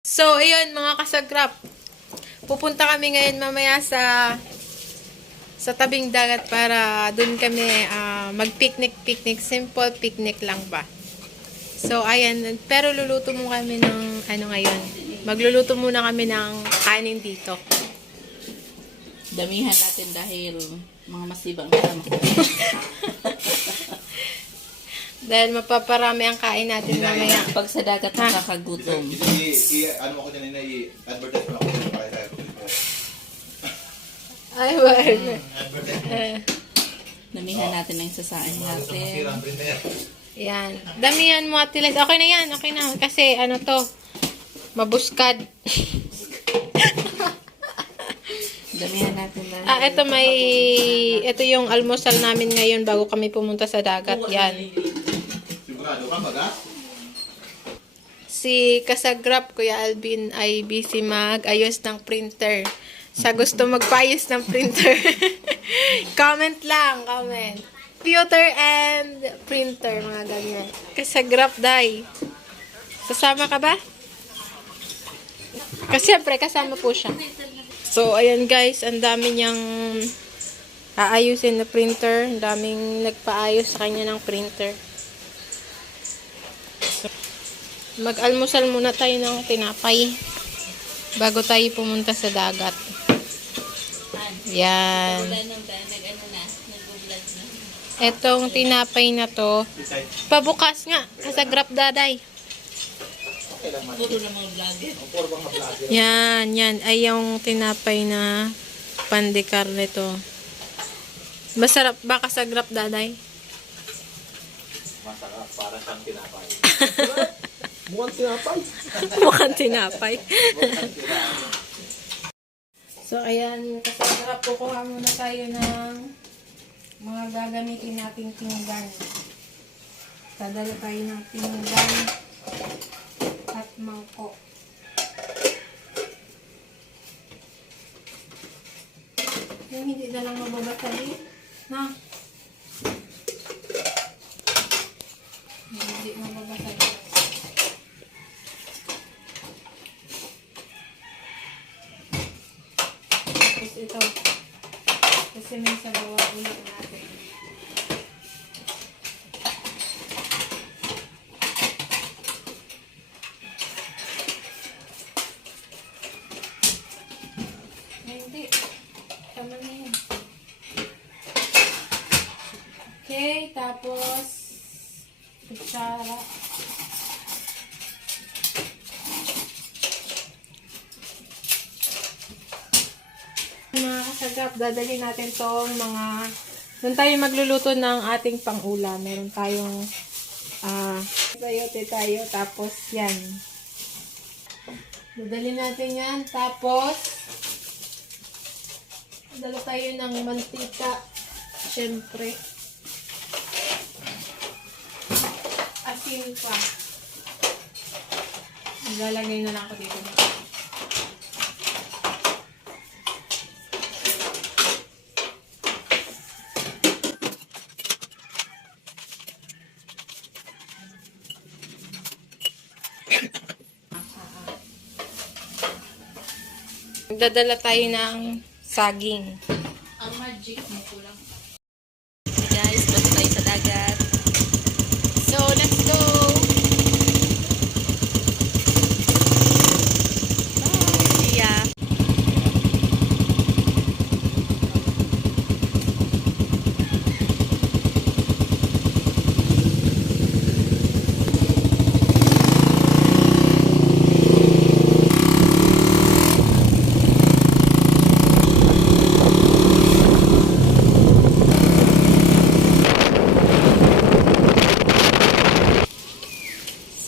So, ayun mga kasagrap. Pupunta kami ngayon mamaya sa tabing dagat para dun kami mag-picnic. Simple picnic lang ba. So, ayan. Pero luluto mo kami ng ano ngayon. Magluluto muna kami ng kanin dito. Damihan natin dahil mga masibang kasama ko. Dahil mapaparami ang kain natin mamaya. Pag sa dagat nakakagutom. Ano ako dyan, i-advertise mo ako dyan para tayo. Ay, well. Damihan natin ng sasain natin. Yan. Damihan mo at tilas. Okay na yan. Okay na. Kasi ano to, mabuskad. Damihan natin lang. Ito yung almusal namin ngayon bago kami pumunta sa dagat. Yan. Sigurado ka, baga? Si Kasagrap, Kuya Alvin, ay busy mag-ayos ng printer. Sa gusto magpaayos ng printer. Comment lang, comment. Computer and printer, mga ganyan. Kasagrap, day. Kasama ka ba? Kasi siyempre, kasama po siya. So, ayan guys, ang dami niyang aayusin na printer. Ang daming nagpaayos sa kanya ng printer. So, mag-almusal muna tayo ng tinapay bago tayo pumunta sa dagat. Yan. Etong tinapay na to, pabukas nga, kasagrap daday. Yan ay yung tinapay na pandikar nito. Masarap ba kasagrap daday? Masarap, para siyang tinapay. Mukhang tinapay. So, ayan, kasagrap, kukuha muna tayo ng mga gagamitin nating pinggan. Dadala tayo ng pinggan at mangkok. Yung hindi na lang mababatali. Na? Hindi mababatali. Tapos ito. Kasi may sabawa ulit natin. Hindi. Tama na yun. Okay, tapos kutsara. Mga kasagap, dadali natin tong mga doon tayo magluluto ng ating pang-ulam. Meron tayong sayote tayo, tapos yan. Dadali natin yan, tapos dala tayo ng mantika, syempre. Asin pa. Ilalagay na lang ako dito. Magdadala tayo ng saging. Ang magic mo kulang. Guys, basta tayo sa dagat. So, let's go! Bye! Yeah.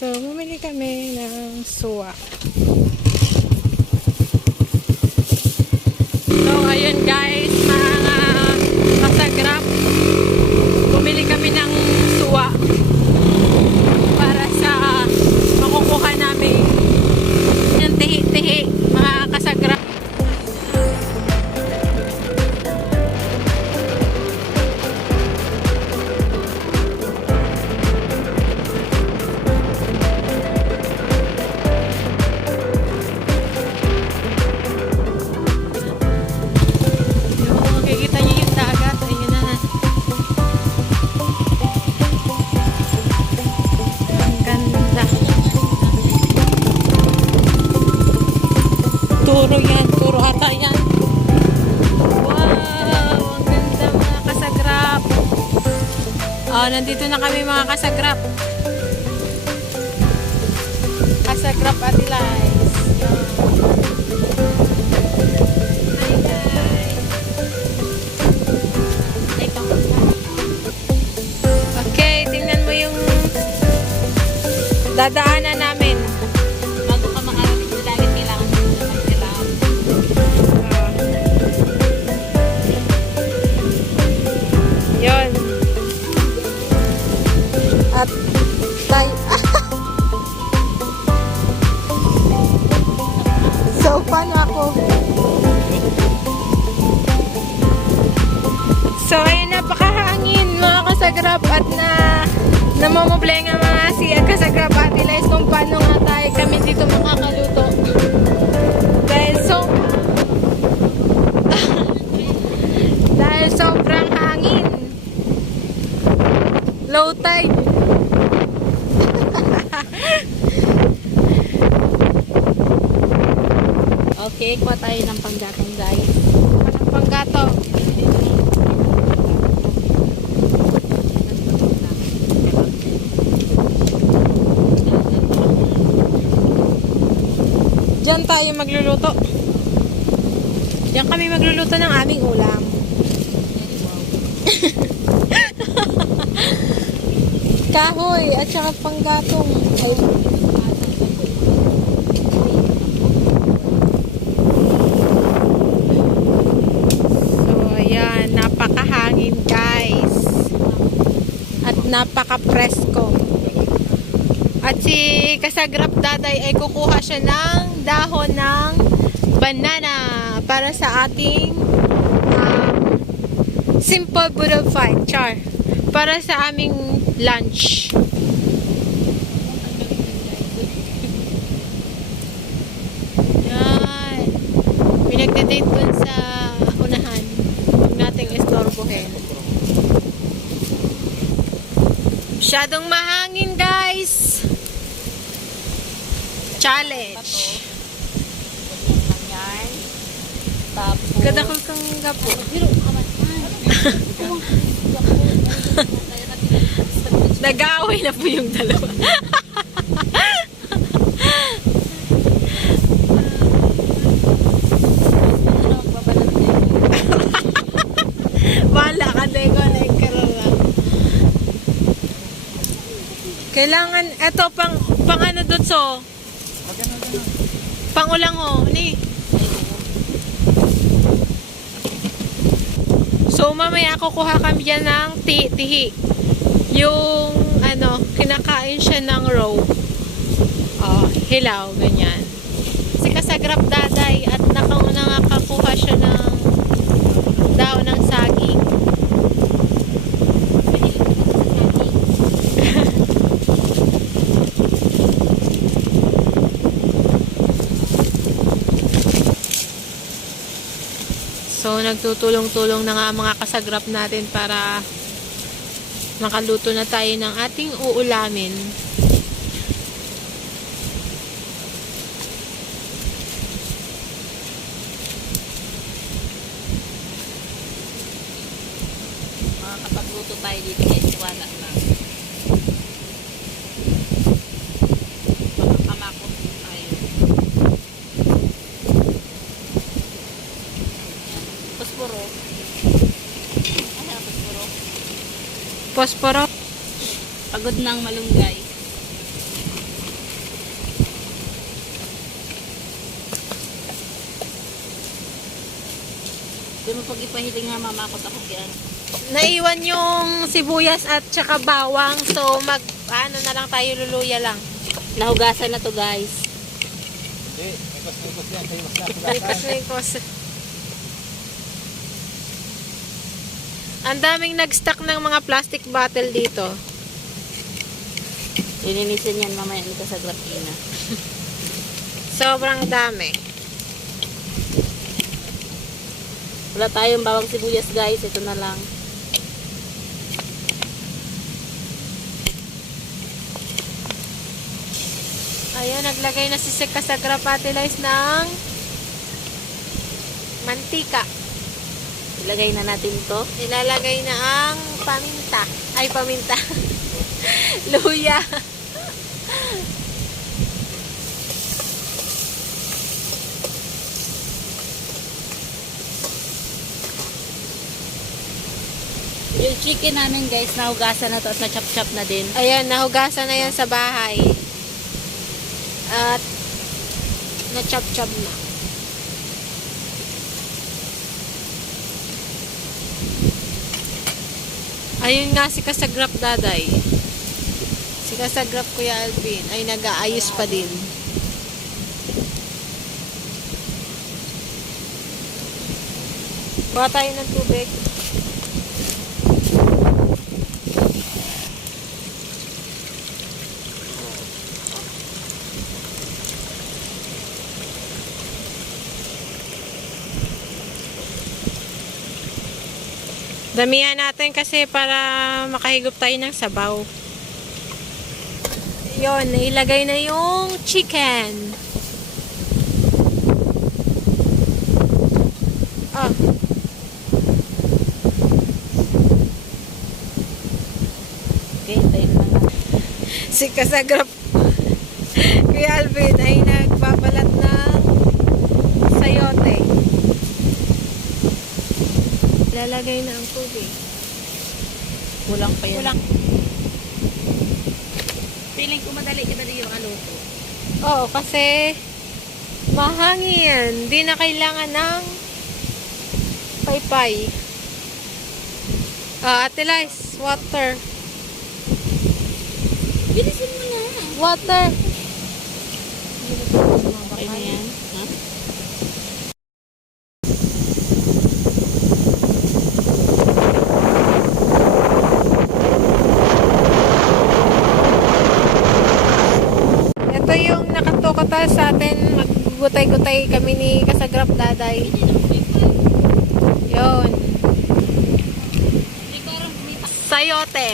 So, bumili kami ng suwa. So, ayun guys, mga kasagrap. Bumili kami ng suwa para sa makukuha namin yung tihi-tihi, mga kasagrap. Puro yan. Puro ata yan. Wow! Ang ganda mga kasagrap. Oh, nandito na kami mga kasagrap. Kasagrap Ate Lice. Hi guys. Okay, tingnan mo yung dadaanan namin. Bago ka makarating sa dagat, kailangan mo na mag-relax. Yun. At tayo. So, paano ako? So, ayun, napakahangin mga kasagrap at namamubling ang mga si kasagrap at Elias kung paano nga tayo kami dito makakaluto. Dahil sobrang hangin. Low tide. Okay, kuha tayo ng panggatong guys. Anong panggato? Diyan tayo magluluto. Diyan kami magluluto ng aming ulam. Kahoy at saka panggatong. Ay, so, ayan. Napakahangin, guys. At napaka-presko. At si Kasagrap Daday ay kukuha siya ng dahon ng banana para sa ating simple budol fight. Char. Para sa aming lunch. Yan. Pinagdadate dun sa unahan. Huwag nating istorbohin. Masyadong mahangin, guys. Challenge. Yan. Tapos, Kadakol kang gapo. Nag-aaway na po yung dalawa. Wala ka, Dego. Nagkaroon. Kailangan, eto, pang ano dutso? Pang ulang ho. Ni. So, mamaya kukuha kami dyan ng tihi. Yung, kinakain siya ng raw. Oh, hilaw, ganyan. Si Kasagrap Daday at nakakuha siya ng daon ng saging. So, nagtutulong-tulong na nga ang mga kasagrap natin para makaluto na tayo ng ating uulamin. makakapagluto tayo dito guys. Wala lang. Makakamakot tayo. Posporo. Ano ang posporo? Posporo. Pagod ng malunggay. Doon mo pag ipahiling nga mamakot ako yan. Naiwan yung sibuyas at saka bawang. So, ano na lang tayo, luluya lang. Nahugasan na to guys. Hindi, mikos yan. Likos-likos. Ang daming nag-stock ng mga plastic bottle dito. Lilinisin yan mamaya nito sa Grapina. Sobrang dami. Wala tayong bawang sibuyas guys. Ito na lang. Ayan, naglagay na si Kasagrap Ate Lice ng mantika. Ilagay na natin to. Ilalagay na ang paminta. Ay, paminta. Luya. Yung chicken namin guys, nahugasan na to at na-chop-chop na din. Ayan, nahugasan na yan sa bahay. At na-chop-chop na. Ayun nga si Kasagrap Daday. Si Kasagrap Kuya Alvin ay nag-aayos pa din. Kuha tayo ng tubig. Damihan natin kasi para makahigop tayo ng sabaw. Yon, ilagay na yung chicken. Ah. Okay, tayo na lang. Si Kasagrap Kuya Alvin ay nagpapalat ng sayote. Lalagay na ang tubig. Kulang pa yan. Kulang. Feeling ko madali yung aluto. Oo, kasi mahangin. Di na kailangan ng paypay. Ate Lice, water. Bilisin mo na. Water. Okay na yan. Ha? Ito yung nakatukata sa atin. Maggutay-gutay kami ni Kasagrap Daday. Yun. Hindi ko alam kumita. Sayote.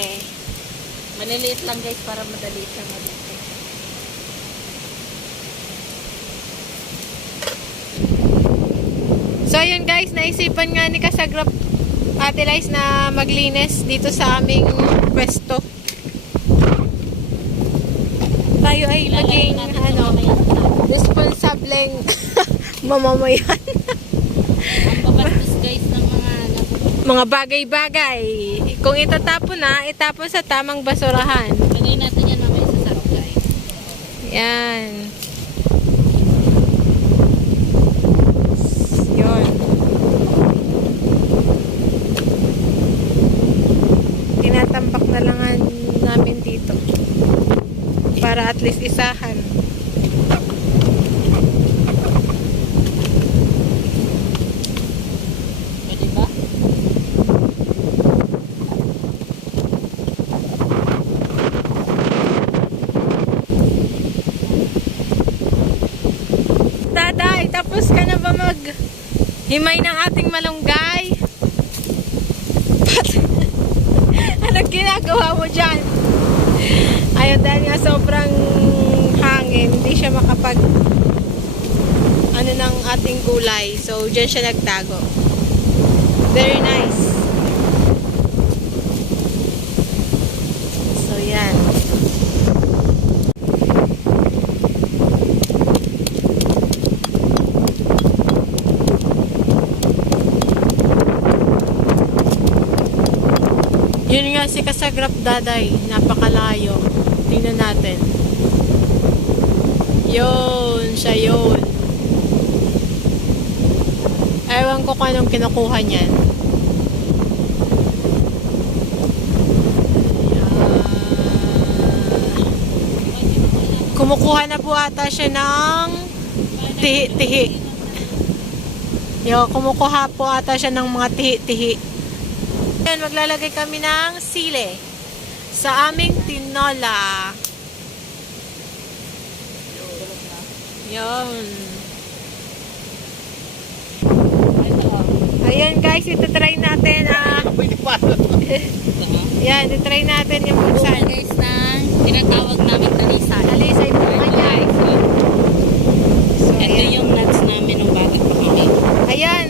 Maliliit lang guys para madali siyang maluto. So yun guys, naisipan nga ni Kasagrap Ate Lice na maglinis dito sa aming pwesto. Tayo ay maging responsableng mamamayan. Ang babastos guys ng Mga bagay-bagay. Kung itatapon na, itapon sa tamang basurahan. lagay natin yan mamaya sa sarap guys. Yan. Yun. Tinatambak na lang namin dito. Para at least isahan. Pwede ba? Daday, tapos ka na ba himay ng ating malunggay? Anong ginagawa mo dyan? Ayun, dahil nga sobrang hangin, hindi siya makapag ng ating gulay. So, dyan siya nagtago. Very nice. So, yan. Yun nga si Kasagrap Daday. Napakalayo. Tingnan natin. Yun. Siya yun. Ewan ko kung anong kinukuha niyan. Kumukuha na po ata siya ng tihi-tihi. Yo, kumukuha po ata siya ng mga tihi-tihi. Yan, maglalagay kami ng sili sa aming tinola. Yun. Ayan guys, ito try natin. Yan, ito try natin yung buksan. Guys na tinatawag namin talisay. Talisay po kanya. So, Ito ayan. yung nuts namin nung bata pa kami. Ayan,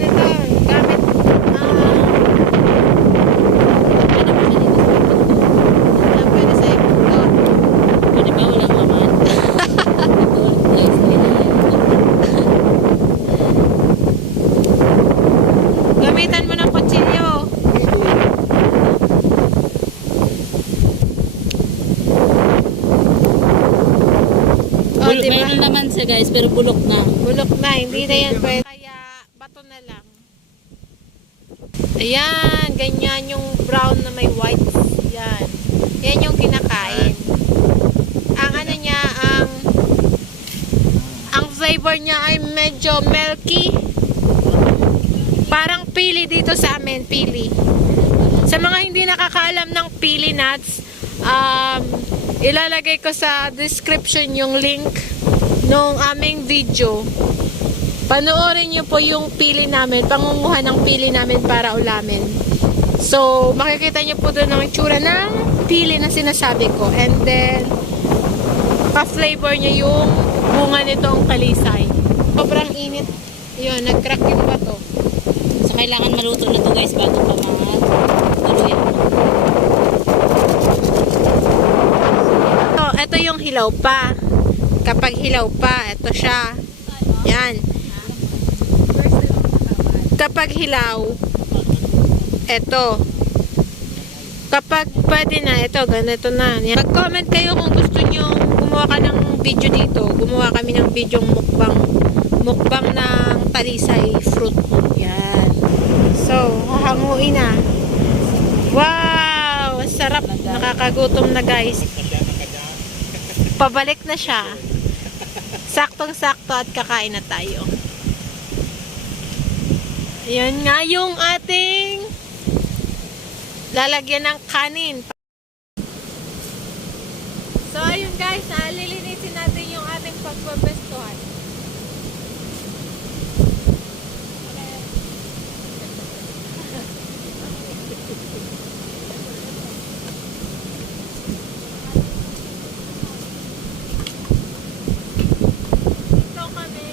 guys, pero bulok na. Bulok na, hindi na yan pwede. Kaya, bato na lang. Ayan, ganyan yung brown na may white. Yan. Yan yung kinakain. Ang ano niya, ang flavor niya ay medyo milky. Parang pili dito sa amin, pili. Sa mga hindi nakakaalam ng pili nuts, ilalagay ko sa description yung link nung aming video. Panoorin nyo po yung pili namin, pangunguha ng pili namin para ulamin. So, makikita nyo po doon ang itsura ng pili na sinasabi ko. And then, ka-flavor niya yung bunga nitong kalisay. Sobrang init. Yun, nag-crack yung bato. So, kailangan maluto na to guys bago pa matuloy. So, ito yung hilaw pa. Kapag hilaw pa, ito siya. Yan. Kapag hilaw, ito. Kapag pwede na, ito, ganito na. Yan. Mag-comment kayo kung gusto nyo gumawa ka ng video dito. Gumawa kami ng video mukbang. Mukbang ng talisay fruit. Yan. So, hahanguin na. Wow! Sarap. Nakakagutom na guys. Pabalik na siya. Saktong-sakto at kakain na tayo. Ayan nga yung ating lalagyan ng kanin. So, ayun guys, nalilinisin natin yung ating pagbabestuhan. Ito kami.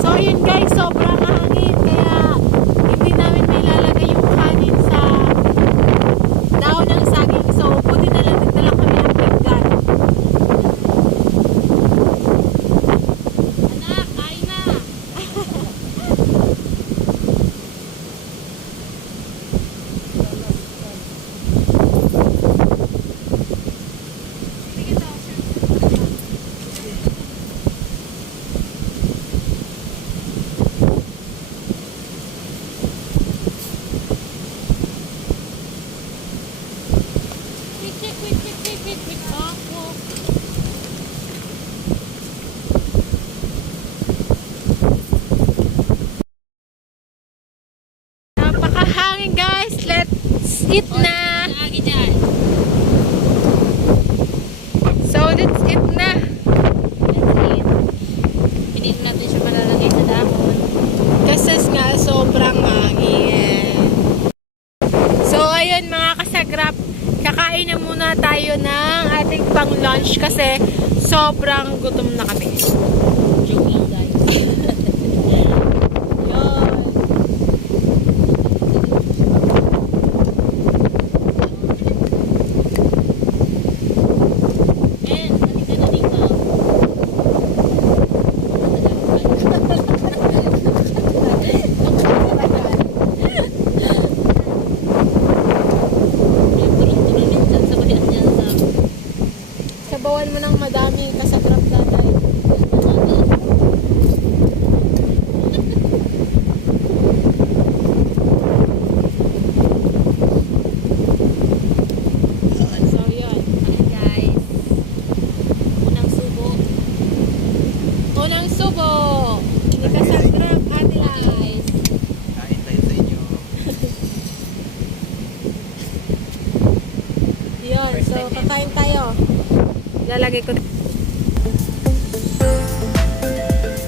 So ayun guys, sobrang hangin kaya hindi namin may lalagay yung kanin sa daon ng saging. So buti na lang nagdala kami ng pinggan. Anak, kain na! Napakahangin guys, let's eat na! Agi dyan. So let's eat na! Hindi natin siya malalagay sa dahon. Kasi nga sobrang hangin. So ayun mga kasagrap, kakain na muna tayo ng ating pang lunch kasi sobrang gutom na kami. Joke lang guys. Yun. And, halika na dito. Tulong-tulungin dyan sa bayan dyan sa Sabawan mo ng madaming kasagrap tatay. So yun. Ayan guys. Unang subo. Unang subo! Ni kasagrap ate Guys. Kain tayo sa inyo. Yun, so kakain tayo. Lalagay ko.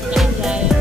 Kain guys.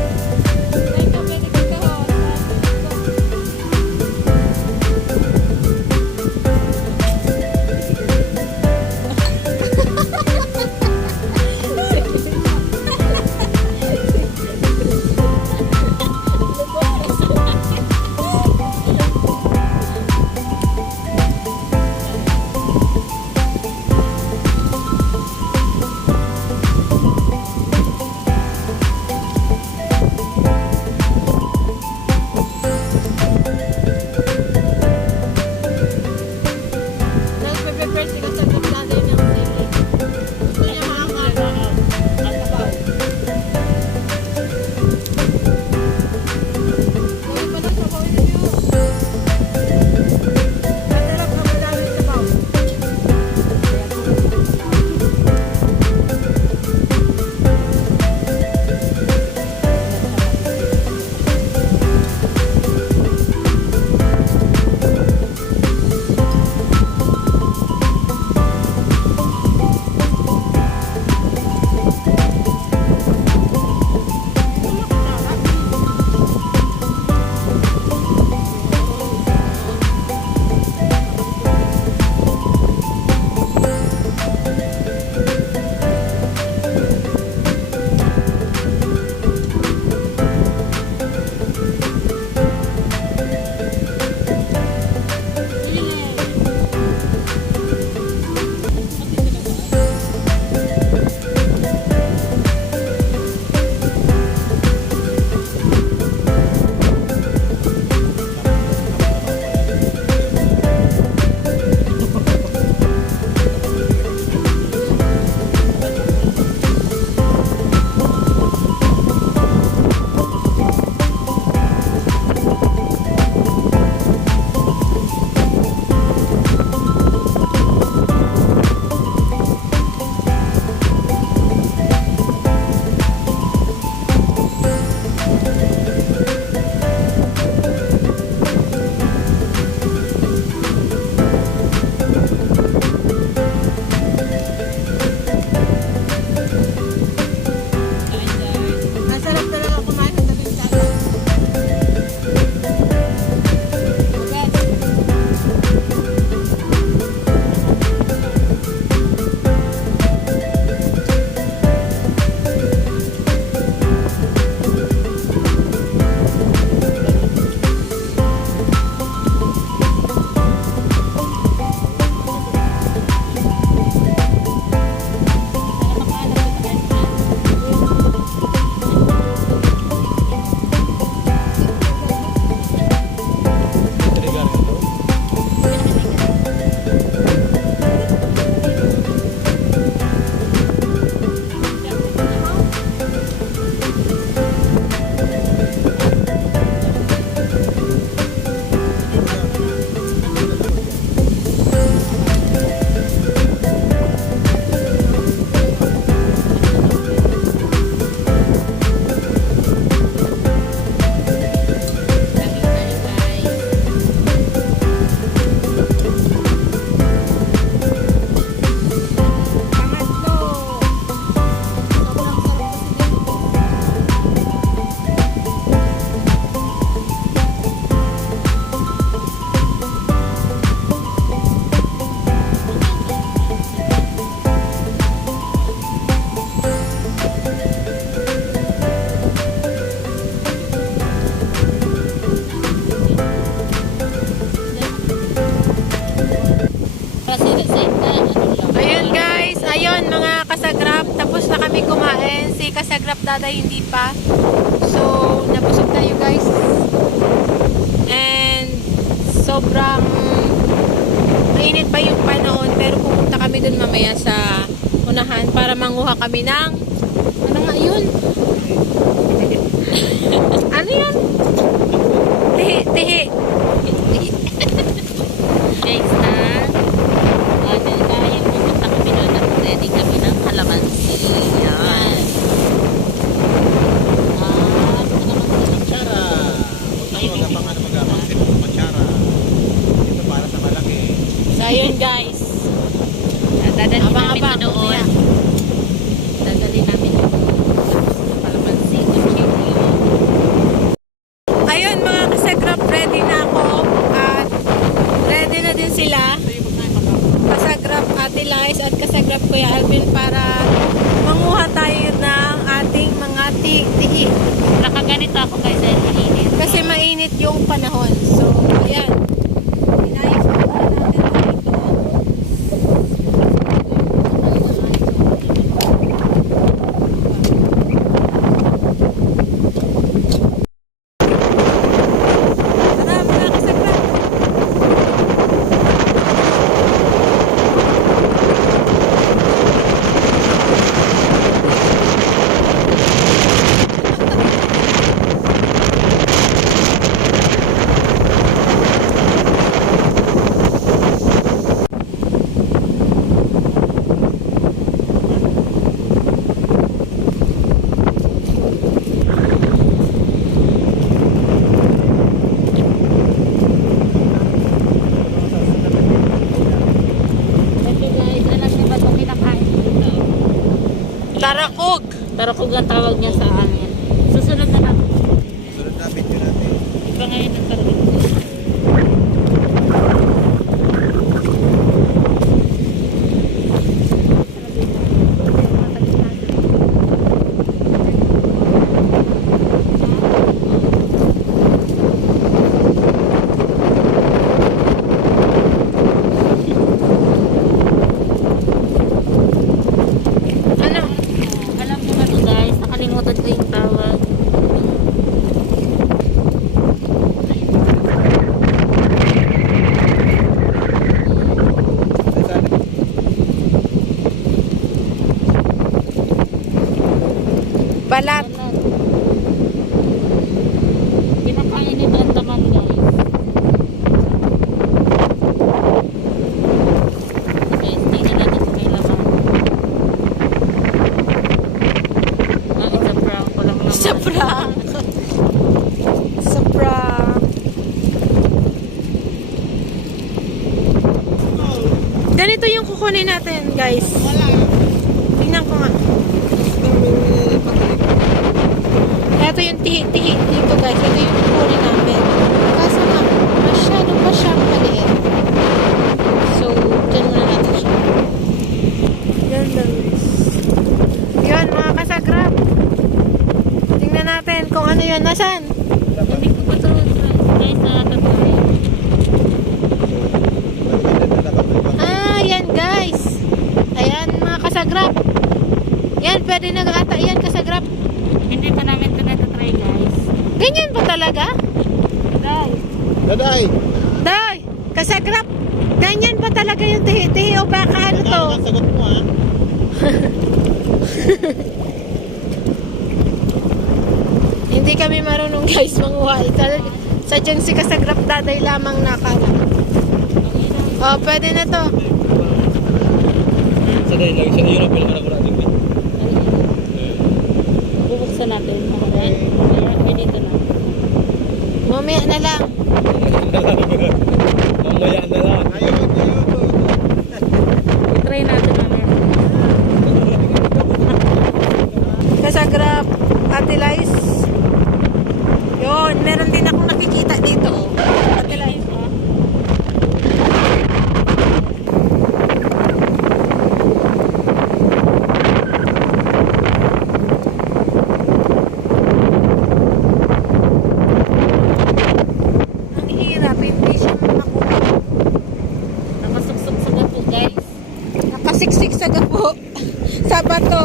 na kami kumain. Si Kasagrap Daday hindi pa. So, nabusog tayo guys. And sobrang mainit pa yung panahon. Pero pupunta kami dun mamaya sa unahan para manguha kami ng ano nga yun? Ano yan? Tihi. Guys, dahil pupunta kami doon at ready kami ng kalamansi. Yan. Matsara. Huwag na mga mag-amaksin ng matsara. Ito para sa malaki. So, ayun guys. Dadalhin namin Abang-abang, ito doon. mamaya. Dadalhin namin ito sa kalamansi. Ayun mga kasagrap, ready na ako. At ready na din sila. Kasagrap Ate Lice at kasagrap Kuya Alvin para manguha tayo ng ating mga tihi. Nakaganito ako guys dahil mainit. Kasi mainit yung panahon. So, ayan. Inayos ko na natin ito. Tara, mga kasagrap. Ito guys, alam niyo ba itong kinakain dito? Tarakog. Tarakog ang tawag niya sa amin. Susunod na natin. Sunod na video natin. Iba ngayon ang tarakog. Ano? Alam niyo ba ito guys, nakalimutan ko yung tawag. Balat. Kinakain nito ang taman guys. Guys, tingnan natin kung may laman. It's a prank ko lang naman. Sa prank. Sa prank. Ganito yung kukunin natin, guys. Tingnan ko nga. Ito yung tihi-tihi dito, guys. Ito yung kukunin namin. Kaso nga, masyado pa siyang maliit. So, dyan muna natin siya. Yan, guys. Yan, mga kasagrap. Tingnan natin kung ano yun. Nasaan? Hindi ko pa ito guys nakakatuloy. Ah, yan guys. Ayan mga kasagrap. Yan, pwede na ata yan kasagrap. Hindi pa namin ito natatry guys. Ganyan ba talaga? Guys, Daday! Day, kasagrap. Ganyan ba talaga yung tihi-tihi o baka ano to? Ang sagot mo ha? Hindi kami marunong guys manguha. Sadyang si kasagrap daday lamang nakala. Oh, pwede na to. Saday lang. Siya na yun ang pinaka-nagura din. bubuksan natin. Kaya dito na. Mamaya na lang. Mamaya na lang. I-try natin mamaya. Kasagrap Ate Lice. Yun, meron din akong nakikita dito. Ate Lice, oh. Ang hirap, hindi siya makuha. Nakasuksok sa gato guys. Nakasiksik sa gapo. Sa bato.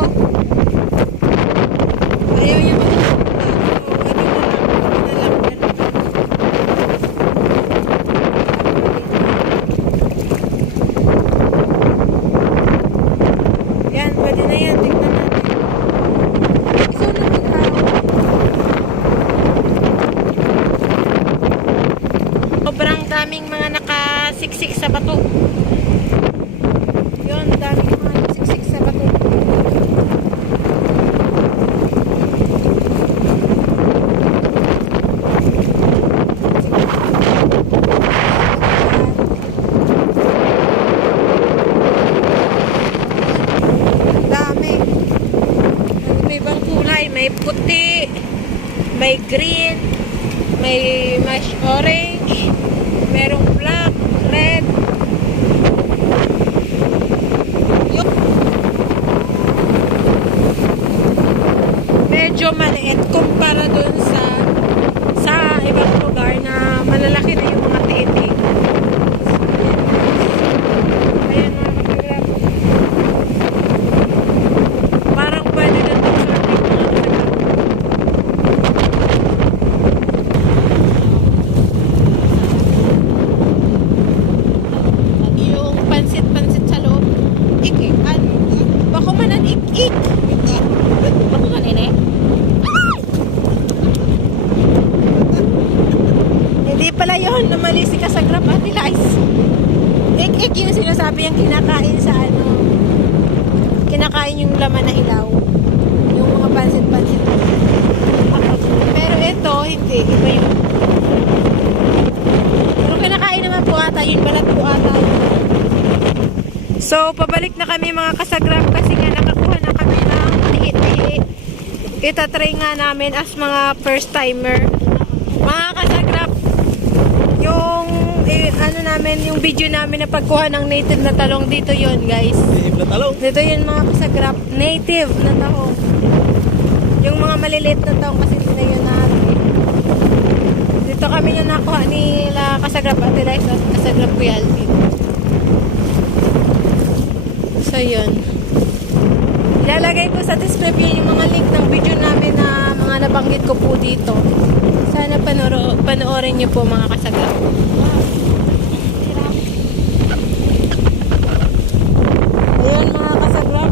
sa bato. Yun, dami mga nagsiksik sa bato. Ang dami. May ibang kulay. May puti, may green, may orange, merong black, red. Yung medyo maliit kumpara dun sa ibang lugar na malalaki na yung mga titik. Ayan mga kasagrap. Parang pwede na ito sa ating mga kasagrap. Yung pansit sa loob. Ik-ik. Bako man ang ik-ik. Ako kanina eh. Hindi pala yun. Namali si kasagrap at Lice. Ik-ik yung sinasabi yung kinakain sa ano. Kinakain yung laman na hilaw. Yung mga pansit. Pero ito, hindi. Iba yun. Pero kinakain naman po ata. Yun balat po ata. So, pabalik na kami mga kasagrap kasi nga nakakuha na kami ng tihi-tihi. Itatry nga namin as mga first timer. Mga kasagrap, yung ano namin, yung video namin na pagkuha ng native na talong dito yon guys. Native na talong. Dito yun mga kasagrap, native na talong. Yung mga maliliit na talong kasi dito yun natin. Dito kami yung nakuha nila kasagrap at Eliza at kasagrap Kuya Alvin. So yun. Ilalagay ko sa description yung mga link ng video namin na mga nabanggit ko po dito. Sana panoorin nyo po mga kasagrap. Ayun mga kasagrap.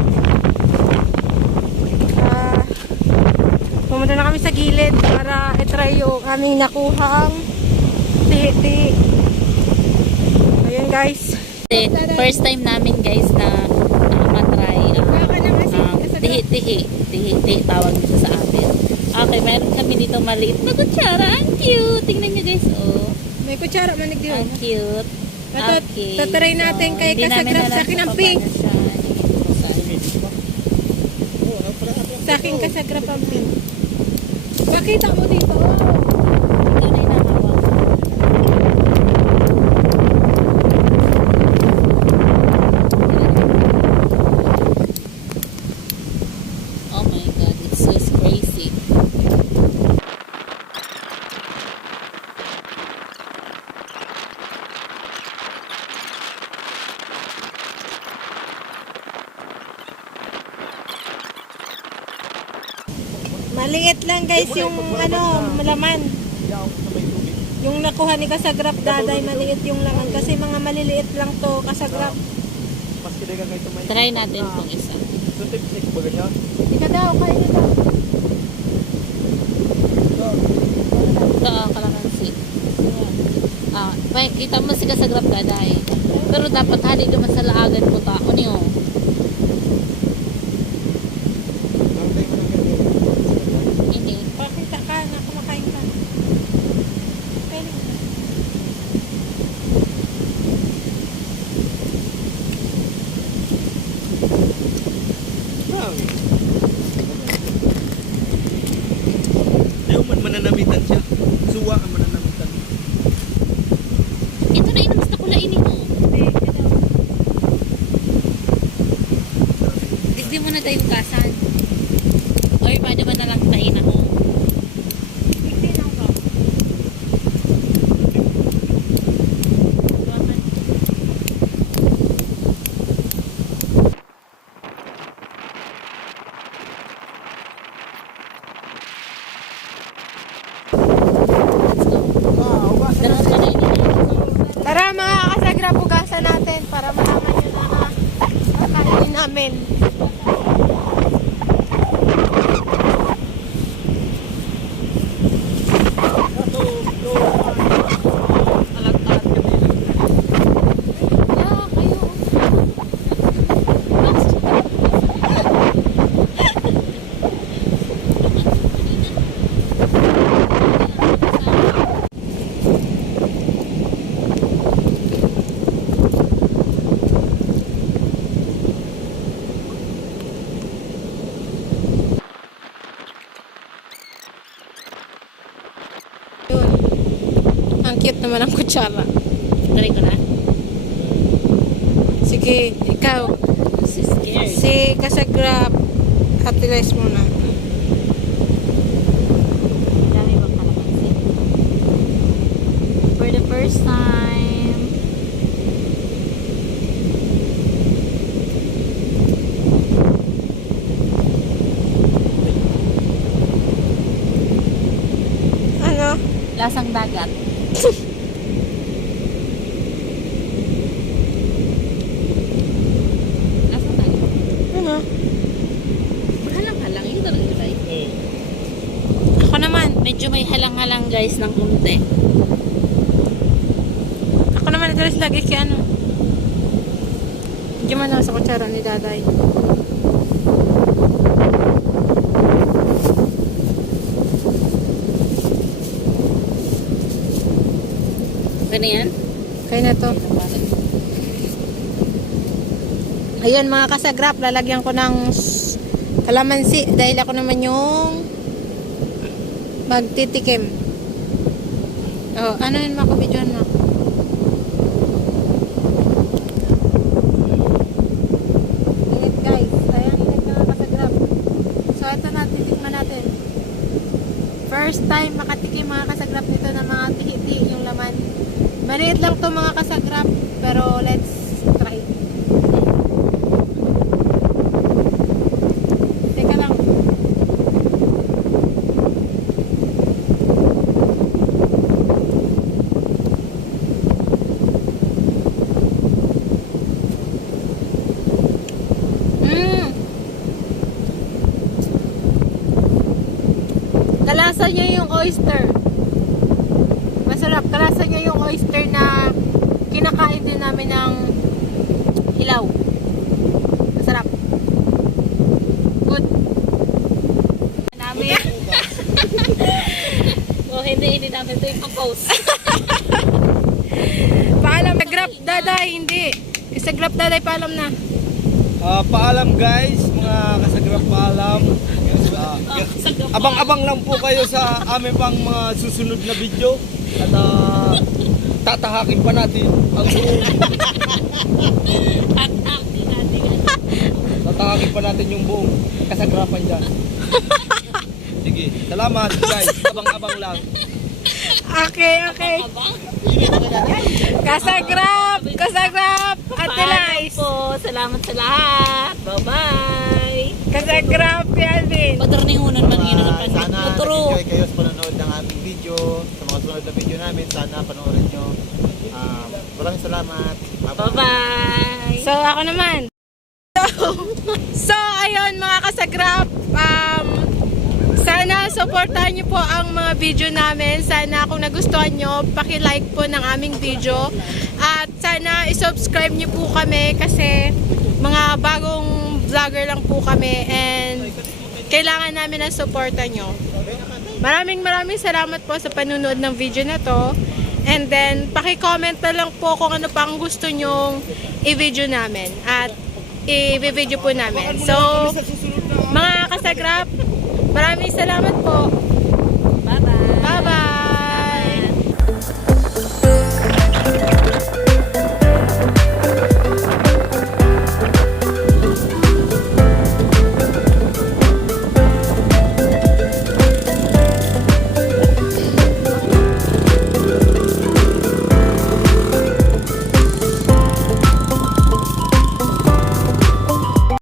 Pumunta na kami sa gilid para itry yung aming nakuhang tihi-tihi. Ayun guys. First time namin guys na matry tihi-tihi tawag dito sa amin. Okay, meron kami dito maliit na kutsara. Ang cute! Tingnan nyo guys, oh. May kutsara manig din. Ang cute. Okay. Tatry natin kay hindi namin kasagrap alam sa akin ang kung pink. paano siya. Sa akin kasagrap ang pink. Pakita mo dito. Oh. Ito na yung nakawak. Oh my god, it's so crazy. Maliit lang guys yung ano, malaman. Yung nakuha ni kasagrap daday, maliit yung laman. Kasi mga maliliit lang to kasagrap. Mas kailangan kayo tumay. Try natin itong isa. So, tip 6 ba ganyan? Ika daw, kain na daw. Ito ang kalamansi. Kita mo si kasagrap daday. Pero dapat hali naman sa laagan mo ta. Ano yun? Hindi. Pakita ka na kumakain ka. Kain na. Ayaw man mananamitan siya. Suwa ang mananamitan. Ito na inamas na kulainin mo. Digdi mo na tayo yung kasan. Or paano ba na lang tain ako? Hindi lang ka. Let's go. Dalawang kalainin na yun. Tara mga kasagrap, hugasan natin para malaman nyo na kakainin namin. cute naman ang kutsara. Try ko na. Sige, ikaw. Si scared. Si Kasagrap. Utilize muna. Dami bang kalamansi? For the first time. Ano? Lasang dagat. Lasang dagat. Ano? Halang-halang. Yung talaga yun ay. Ako naman. Medyo may halang-halang guys ng unti. Ako naman nadalas lagi kay ano. Medyo man sa kutsara ni Daday. Ano yan? Kaya na to. Ayun mga kasagrap, lalagyan ko ng kalamansi dahil ako naman yung magtitikim. Oh, ano yun mga kabidyohan mo? Init guys, ayan init na mga kasagrap. So ito na, titikman natin. First time makatikim mga kasagrap nito na mga tihiti yung laman. Maliit lang to mga kasagrap, pero let's try. Teka lang. Kalasa niya yung oyster. Masarap. Kalasa niya yung oyster na kinakain din namin ng hilaw. Masarap. Good. Namin. Oh, hindi namin ito yung post. Paalam. Sa grab daday, hindi. Sa grab daday, paalam na. Paalam guys, mga kasagrap, paalam. Abang-abang lang po kayo sa aming pang mga susunod na video. At tatahakin pa natin ang buong. Tatahakin pa natin yung buong kasagrapan dyan. Sige, salamat guys. Abang-abang lang. Okay. Kasagrap! Kasagrap! Paalam Ate po. Salamat sa lahat. Bye-bye. Kasagrap, Kelvin! Paturningunan man yun ang Sana Paturo. nag-enjoy kayo sa panonood ng aming video. Sa mga sunod na video namin, sana panoorin nyo. Maraming salamat. Bye-bye. So, ako naman. So, ayun mga kasagrap. Sana supportahan nyo po ang mga video namin. Sana kung nagustuhan nyo, paki-like po ng aming video. At sana i-subscribe nyo po kami kasi mga bagong vlogger lang po kami and kailangan namin ng supporta nyo. Maraming salamat po sa panunood ng video na to. And then, paki-comment na lang po kung ano pang gusto nyong i-video namin. At i-video po namin. So, mga kasagrap, maraming salamat po.